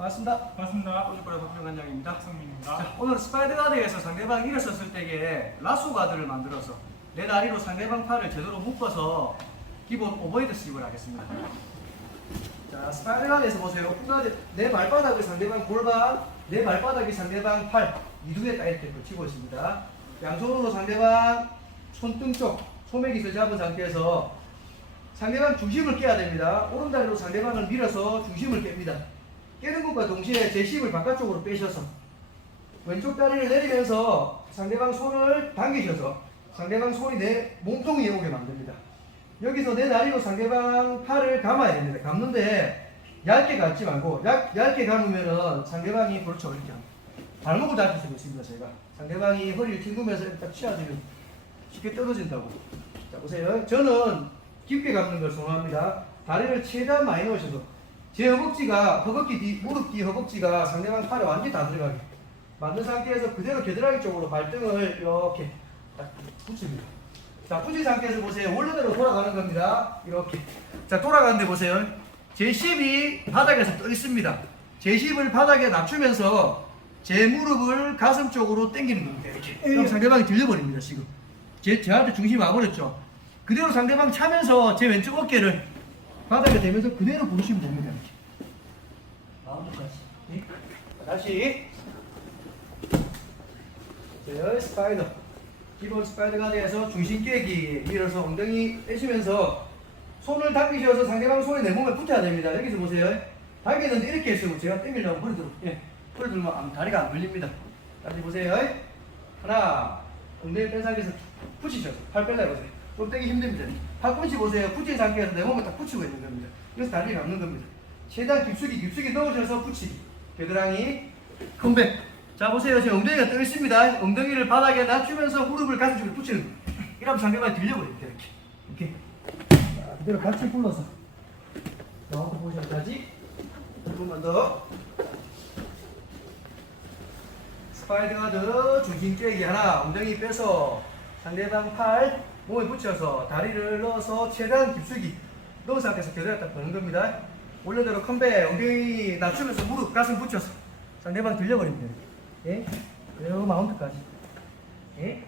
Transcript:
반갑습니다. 반갑습니다. 호주프로 박명 관장입니다. 박성민입니다. 자, 오늘 스파이드 가드에서 상대방 일어섰을 때에 라소 가드를 만들어서 내 다리로 상대방 팔을 제대로 묶어서 기본 오버헤드 스윙을 하겠습니다. 자, 스파이드 가드에서 보세요. 내 발바닥을 상대방 골반, 내 발바닥이 상대방 팔 이두개 딱 이렇게 걸치고 있습니다. 양손으로 상대방 손등 쪽 소매깃을 잡은 상태에서 상대방 중심을 깨야 됩니다. 오른다리로 상대방을 밀어서 중심을 깹니다. 깨는 것과 동시에 제 힘을 바깥쪽으로 빼셔서 왼쪽 다리를 내리면서 상대방 손을 당기셔서 상대방 손이 내 몸통에 오게 만듭니다. 여기서 내 다리로 상대방 팔을 감아야 됩니다. 감는데 얇게 감지 말고 얇, 얇게 감으면은 상대방이 그렇죠 이렇게 합니다. 발목을 다칠 수가 있습니다. 제가 상대방이 허리를 튕기면서 딱 치아주면 쉽게 떨어진다고. 자 보세요. 저는 깊게 감는 걸 선호합니다. 다리를 최대한 많이 넣으셔서 제 허벅지가 허벅지 뒤 무릎 뒤 허벅지가 상대방 팔에 완전히 다 들어가게 만든 상태에서 그대로 겨드랑이 쪽으로 발등을 이렇게 딱 붙입니다. 자 붙인 상태에서 보세요. 원래대로 돌아가는 겁니다. 이렇게 자 돌아가는데 보세요. 제 힙이 바닥에서 떠 있습니다. 제 힙을 바닥에 낮추면서 제 무릎을 가슴 쪽으로 당기는 겁니다. 이렇게. 그럼 상대방이 들려버립니다. 지금. 제, 저한테 중심이 와버렸죠. 그대로 상대방 차면서 제 왼쪽 어깨를 바닥에 대면서 그대로 부르시면 됩니다. 이렇게. 다시. 예? 다시. 제 스파이더. 기본 스파이더 가드에서 중심 깨기 밀어서 엉덩이 빼시면서 손을 당기셔서 상대방 손이 내 몸에 붙어야 됩니다. 여기서 보세요. 당기는데 이렇게 했으면 제가 당기려면 허리 들어. 예. 허리 들면 안- 다리가 안 걸립니다. 다시 보세요. 하나. 엉덩이 뺀 상태에서 붙이셔서 팔 뺄라 보세요. 꼴대기 힘듭니다. 팔꿈치 보세요. 붙인 상태에서 내 몸에 딱 붙이고 있는 겁니다. 그래서 다리를 감는 겁니다. 최대한 깊숙이 깊숙이 넣으셔서 붙이기. 겨드랑이 컴백. 자 보세요. 지금 엉덩이가 떠 있습니다. 엉덩이를 바닥에 낮추면서 무릎을 가슴 쪽에 붙이는 거예요. 이러면 상대방이 들려버립니다. 이렇게. 이렇게. 자, 그대로 같이 불러서. 나오고. 한 번만 더. 스파이드 가드 중심 깨기 하나 엉덩이 빼서 상대방 팔 몸에 붙여서 다리를 넣어서 최대한 깊숙이 넣은 상태에서 겨드랑이 딱 버는 겁니다 원래대로 컴백 엉덩이 낮추면서 무릎 가슴 붙여서 상대방 들려버립니다 예? 그리고 마운트까지 예?